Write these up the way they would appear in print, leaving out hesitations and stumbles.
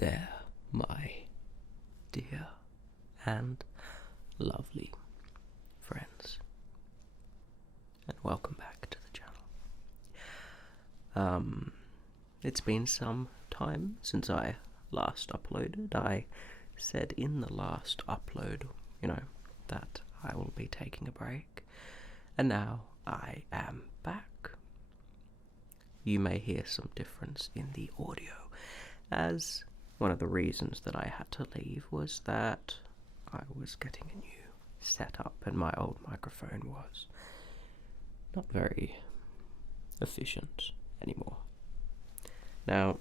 there, my dear and lovely friends, and welcome back to the channel. It's been some time since I last uploaded. I said in the last upload, that I will be taking a break, and now I am back. You may hear some difference in the audio, as one of the reasons that I had to leave was that I was getting a new setup and my old microphone was not very efficient anymore. Now,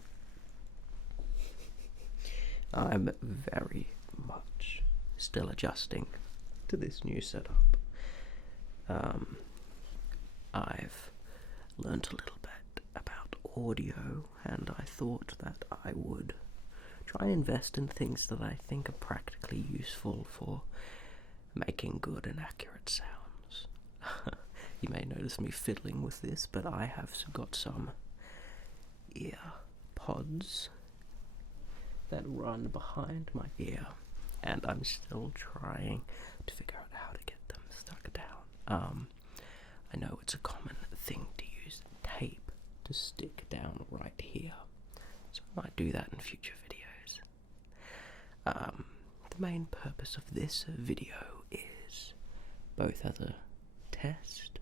I'm very much still adjusting to this new setup. I've learnt a little bit about audio, and I thought that I would try and invest in things that I think are practically useful for making good and accurate sounds. You may notice me fiddling with this, but I have got some ear pods that run behind my ear, and I'm still trying to figure out how to get them stuck down. I know it's a common thing to use tape to stick down right here, so I might do that in future videos. The main purpose of this video is both as a test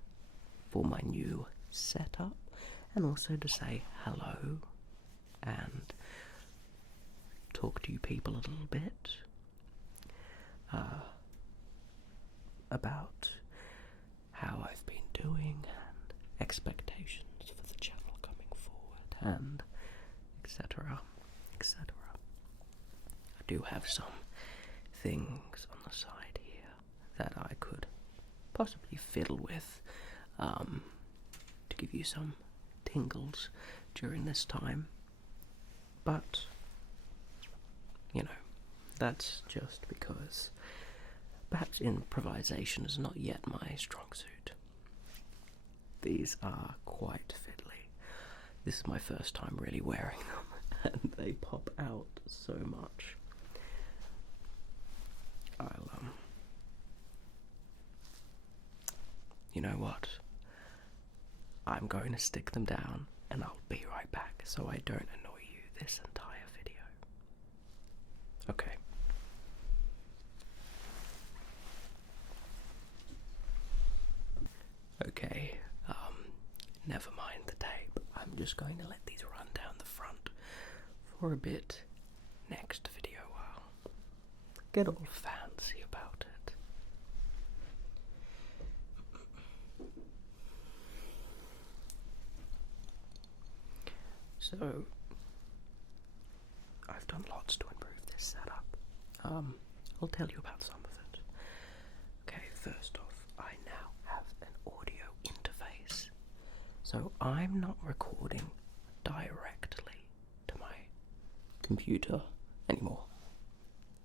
for my new setup and also to say hello and talk to you people a little bit about how I've been doing and expectations for the channel coming forward, and etc, etc. I do have some things on the side here that I could possibly fiddle with to give you some tingles during this time, but that's just because perhaps improvisation is not yet my strong suit. These are quite fiddly. This is my first time really wearing them, and they pop out so much. You know what? I'm going to stick them down, and I'll be right back so I don't annoy you this entire video. Okay. Okay, never mind the tape. I'm just going to let these run down the front for a bit next video. I'll get all fancy about it. So, I've done lots to improve this setup. I'll tell you about some of it. Okay, first off, I now have an audio interface. So I'm not recording directly to my computer anymore.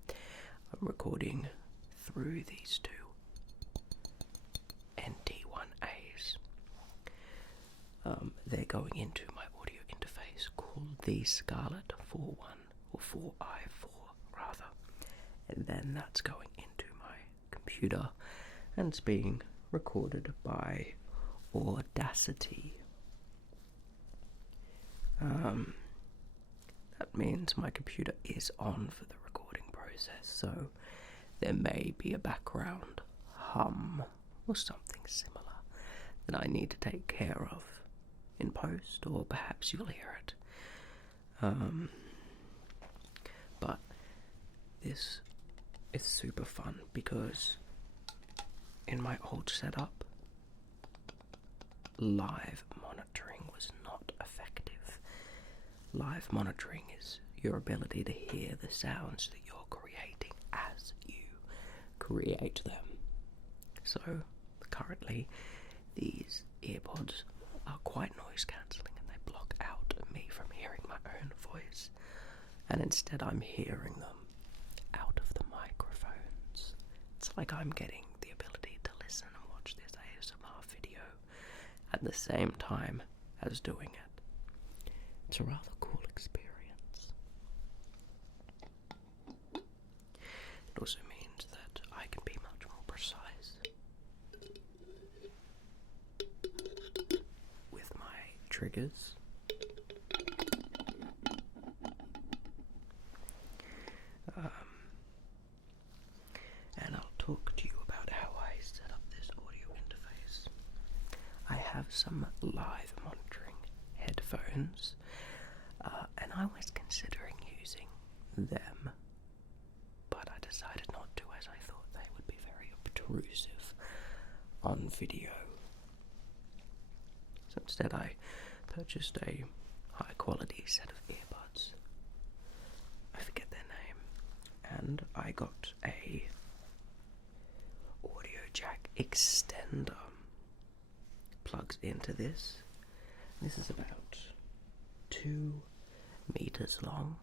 I'm recording through these two NT1As. They're going into my audio interface called the Scarlett 4.1 or 4i4 rather, and then that's going into my computer and it's being recorded by Audacity. That means my computer is on for the recording process, so there may be a background hum or something similar that I need to take care of in post, or perhaps you'll hear it. But this is super fun because in my old setup, live monitoring was not effective. Live monitoring is your ability to hear the sounds that you're creating as you create them. So currently these earpods are quite noise cancelling and they block out me from hearing my own voice, and instead I'm hearing them out of the microphones. It's like I'm getting the ability to listen and watch this ASMR video at the same time as doing it. It's a rather cool experience. also means that I can be much more precise with my triggers. And I'll talk to you about how I set up this audio interface. I have some live monitoring headphones, and I was considering using them, but I decided not to, as I thought they would be very obtrusive on video. So instead I purchased a high quality set of earbuds. I forget their name. And I got a audio jack extender. Plugs into this. This is about 2 meters long.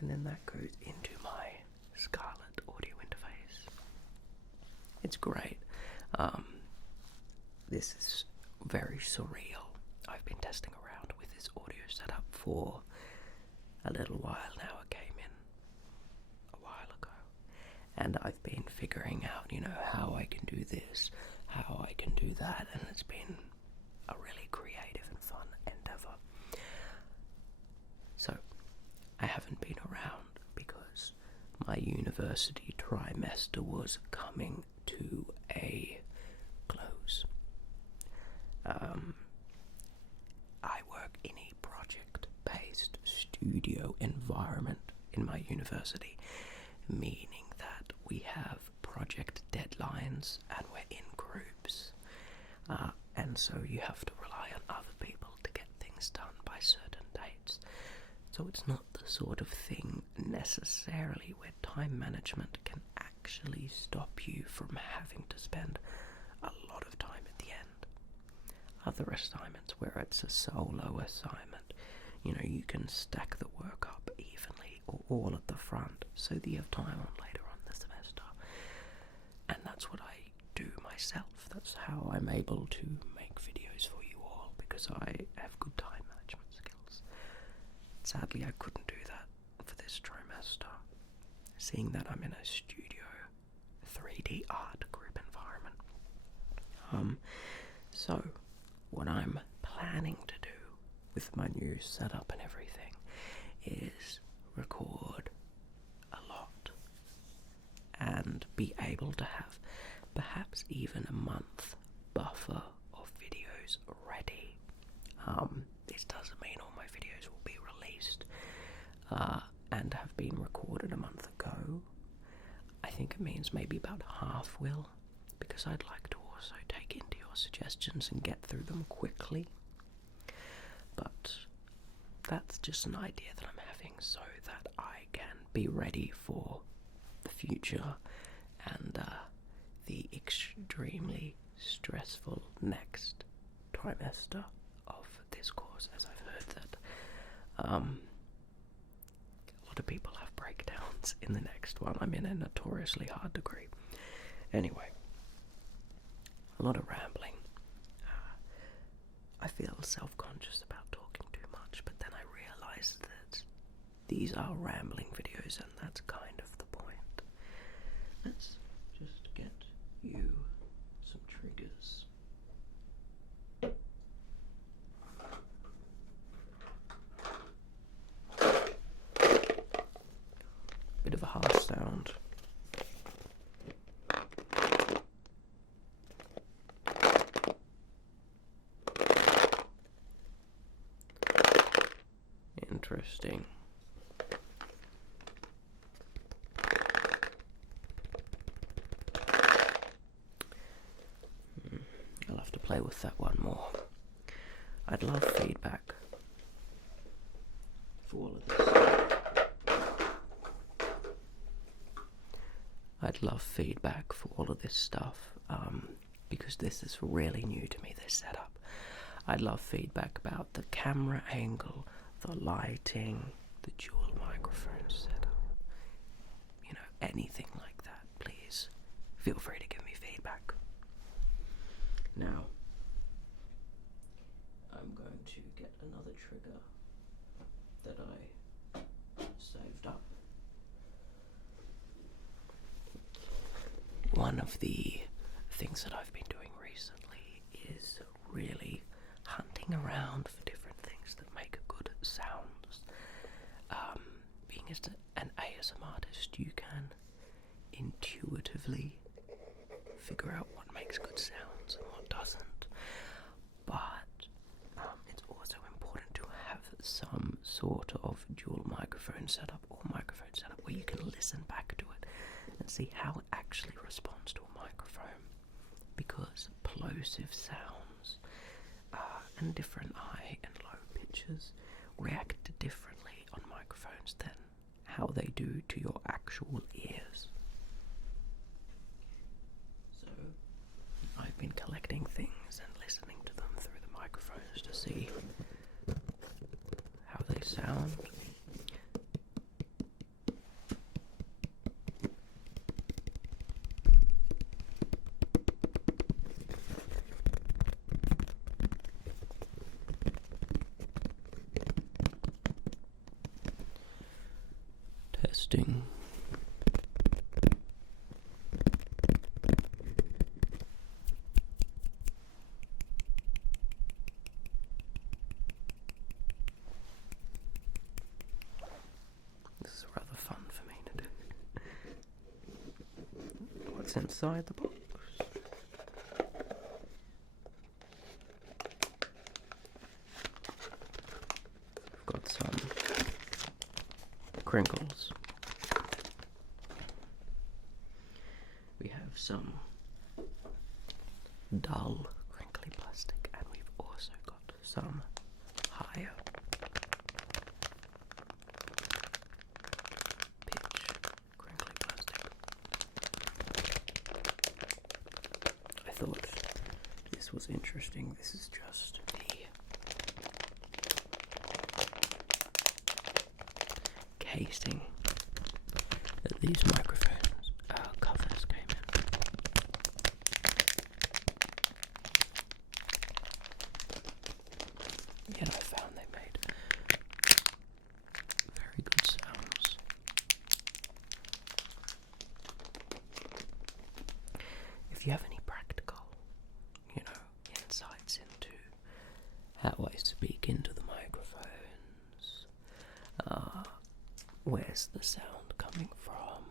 And then that goes into my Scarlett audio interface. It's great. This is very surreal. I've been testing around with this audio setup for a little while now. It came in a while ago. And I've been figuring out, how I can do this, how I can do that, and it's been a really creative and fun endeavor. So, I haven't been around because my university trimester was coming to a close. I work in a project-based studio environment in my university, meaning that we have project deadlines and we're in groups, and so you have to rely on other people to get things done by certain dates. So it's not the sort of thing necessarily where time management can actually stop you from having to spend a lot of time at the end. Other assignments where it's a solo assignment, you can stack the work up evenly or all at the front so that you have time on later on the semester. And that's what I do myself. That's how I'm able to make videos for you all, because I have good time management skills. Sadly, I couldn't do that for this trimester, seeing that I'm in a studio 3D art group environment. So what I'm planning to do with my new setup and everything is record a lot and be able to have perhaps even a month buffer of videos ready. This doesn't mean all my videos will be released and have been recorded a month ago. I think it means maybe about half will, because I'd like to also take into your suggestions and get through them quickly. But that's just an idea that I'm having so that I can be ready for the future and the extremely stressful next trimester of this course, as I've heard that a lot of people have breakdowns in the next one. I'm in a notoriously hard degree. Anyway, a lot of rambling. I feel self-conscious about talking too much, but then I realise that these are rambling videos, and that's kind of the point. Let's just get you some triggers. Bit of a harsh sound. Interesting. I'll have to play with that one more. I'd love feedback for all of this. I'd love feedback for all of this stuff, because this is really new to me, this setup. I'd love feedback about the camera angle, the lighting, the dual microphone setup, anything like that. Please feel free to give me feedback. Now, I'm going to get another trigger that I saved up. one of the things that I've been doing recently is really hunting around for different things that make good sounds. Being as an ASMR artist, you can intuitively figure out what makes good sounds and what doesn't, but it's also important to have some sort of dual microphone setup or microphone setup where you can listen back to it and see how it actually responds to a microphone, because plosive sounds and different high and low pitches react differently on microphones than how they do to your actual ears. So I've been collecting things and listening to them through the microphones to see how they sound. Testing. This is rather fun for me to do. What's inside the box? I've got some crinkles. We have some dull, crinkly plastic, and we've also got some higher pitch crinkly plastic. I thought this was interesting. This is just the casing that these microphones covers came in. Yet I found they made very good sounds. If you have any practical, insights into how I speak into the microphones, where's the sound coming from?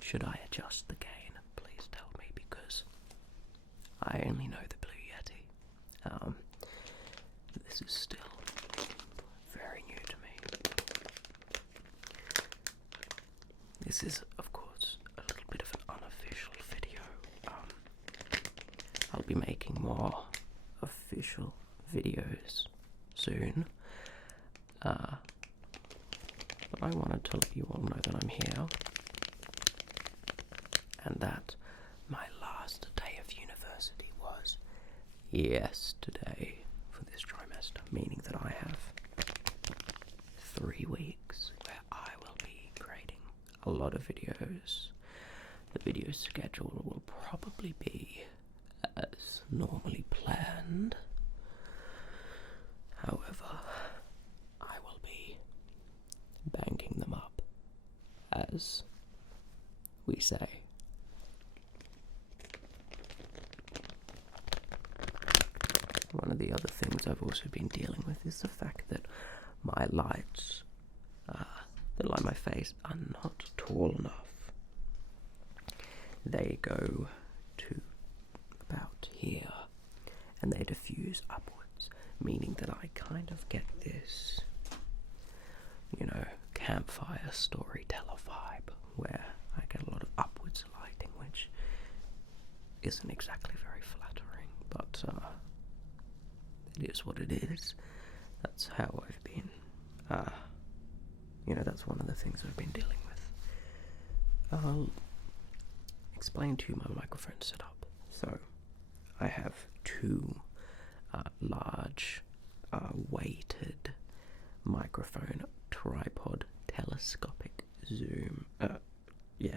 Should I adjust the gain? Please tell me, because I only know the Blue Yeti. This is still very new to me. This is, of course, a little bit of an unofficial video. I'll be making more official videos soon. But I wanted to let you all know that I'm here, and that my last day of university was yesterday for this trimester, meaning that I have 3 weeks where I will be creating a lot of videos. The video schedule will probably be as normally planned. However, I will be banking them up, as we say. One of the other things I've also been dealing with is the fact that my lights that light my face are not tall enough. They go to about here and they diffuse upwards, meaning that I kind of get this, campfire storyteller vibe where I get a lot of upwards lighting, which isn't exactly very flattering, but it is what it is. That's how I've been, that's one of the things I've been dealing with. I'll explain to you my microphone setup. So, I have 2 large weighted microphone tripod telescopic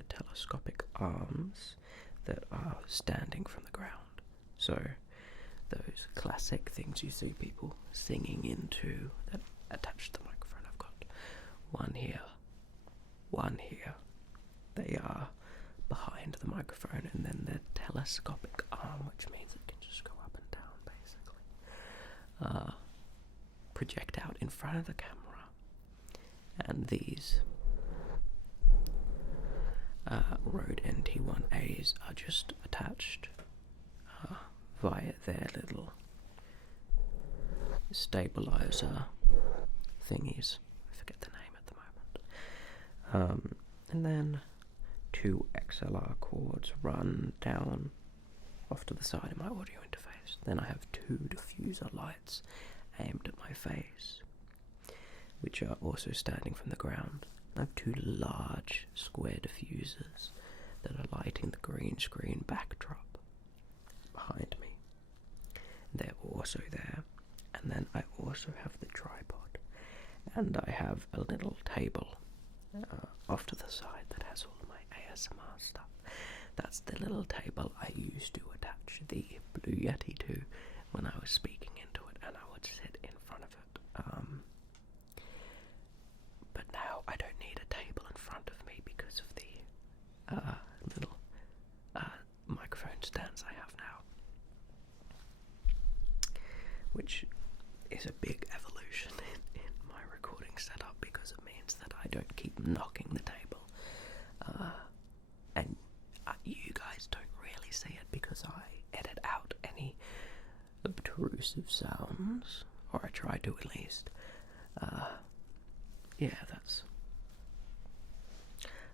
telescopic arms that are standing from the ground. So those classic things you see people singing into that attach to the microphone. I've got one here, one here. They are behind into the microphone, and then the telescopic arm, which means it can just go up and down, basically. Project out in front of the camera, and these Rode NT1As are just attached via their little stabilizer thingies. I forget the name at the moment. And then 2 XLR cords run down off to the side of my audio interface. Then I have 2 diffuser lights aimed at my face, which are also standing from the ground. I have 2 large square diffusers that are lighting the green screen backdrop behind me. They're also there. And then I also have the tripod. And I have a little table off to the side that has all of my ASMR stuff. That's the little table I used to attach the Blue Yeti to when I was speaking into it, and I would sit in front of it. But now I don't need a table in front of me because of the little microphone stands I have now, which is a big evolution in my recording setup, because it means that I don't keep knocking the table. And you guys don't really see it because I edit out any obtrusive sounds, or I try to at least. Yeah,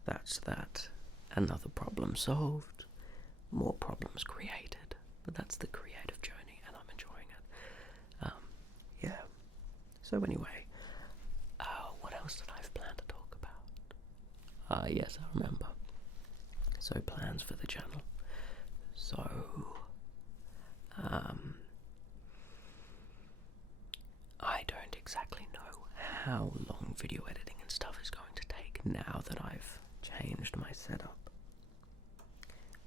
that's that. Another problem solved, more problems created, but that's the creative journey, and I'm enjoying it. Yeah. So anyway, what else did I have planned to talk about? Yes, I remember. So plans for the channel. So, I don't exactly know how long video editing and stuff is going to take now that I've changed my setup.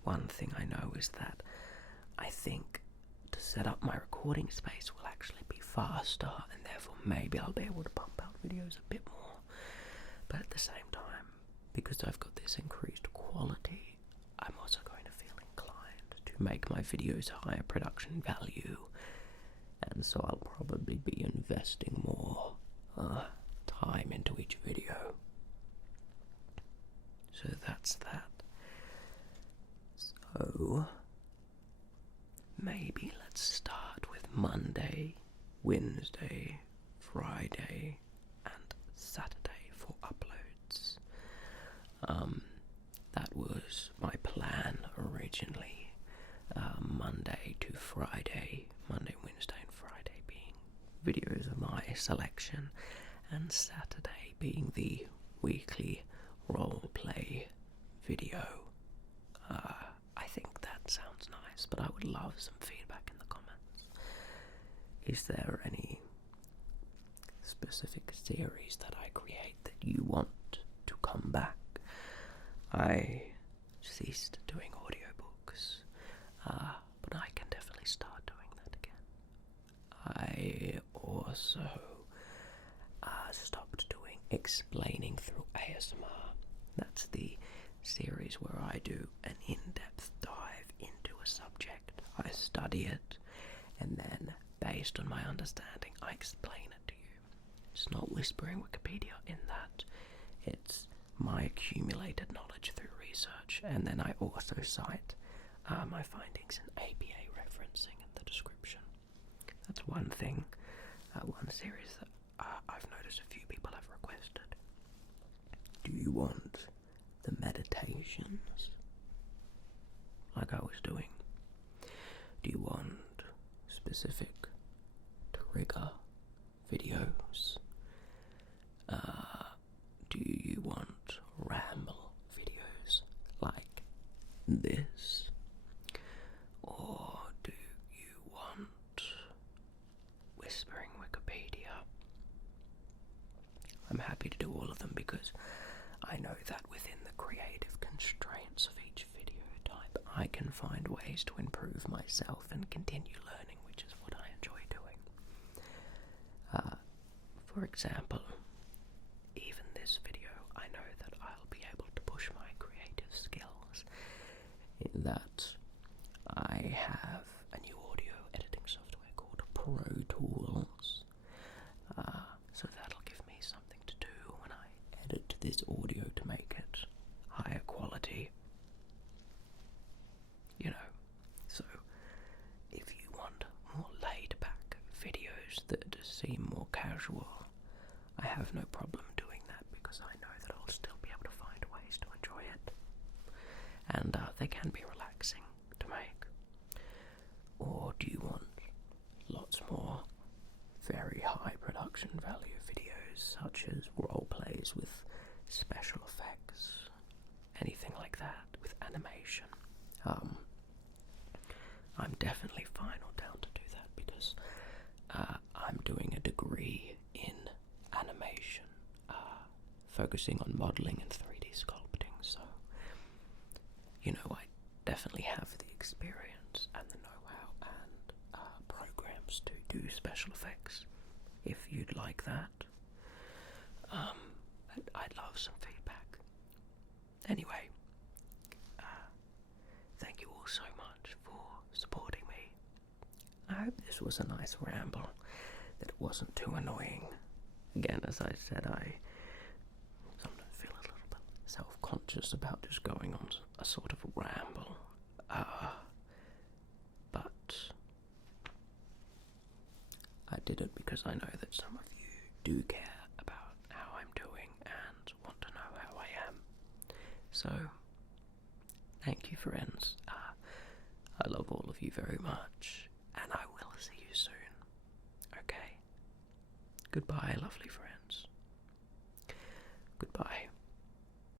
One thing I know is that I think to set up my recording space will actually be faster, and therefore maybe I'll be able to pump out videos a bit more. But at the same time, because I've got this increased quality, I'm also going to feel inclined to make my videos higher production value, and so I'll probably be investing more time into each video. So that's that. So maybe let's start with Monday, Wednesday, Friday, and Saturday for uploads. That was my plan originally. Monday to Friday, Monday, Wednesday, and Friday being videos of my selection, and Saturday being the weekly roleplay video. I think that sounds nice, but I would love some feedback in the comments. Is there any specific series that I create that you want to come back? I ceased doing audiobooks, but I can definitely start doing that again. I also stopped doing explaining through ASMR. That's the series where I do an in-depth dive into a subject. I study it, and then, based on my understanding, I explain it to you. It's not whispering Wikipedia in that. It's my accumulated knowledge through research, and then I also cite my findings in APA referencing in the description. That's one thing, one series that I've noticed a few people have requested. Do you want the meditations, like I was doing? Do you want specific trigger videos? Do you want ramble videos like this? Or do you want whispering Wikipedia? I'm happy to do all of them, because I know that within the creative constraints of each video type, I can find ways to improve myself and continue learning, which is what I enjoy doing. For example, even this video, I know that I'll be able to push my creative skills that I have a new audio editing software called Pro Tools. So that'll give me something to do when I edit this audio to make it higher quality. You know, so if you want more laid back videos that seem more casual, I have no problem doing that because I know that I'll still be able to find ways to enjoy it. And they can be relaxing to make. Or do you want lots more very high production value videos such as role plays with special effects, anything like that, with animation? I'm definitely fine or down to do that because I'm doing a degree in animation, focusing on modelling and 3D sculpting, so you know, I definitely have the experience and the know-how and programs to do special effects, if you'd like that. I'd love some feedback. Anyway, thank you all so much for supporting me. I hope this was a nice ramble, that it wasn't too annoying. Again, as I said, I sometimes feel a little bit self-conscious about just going on a sort of ramble, but I did it because I know that some of you do care about how I'm doing and want to know how I am. So, thank you, friends. I love all of you very much, and I will see you soon. Okay? Goodbye, lovely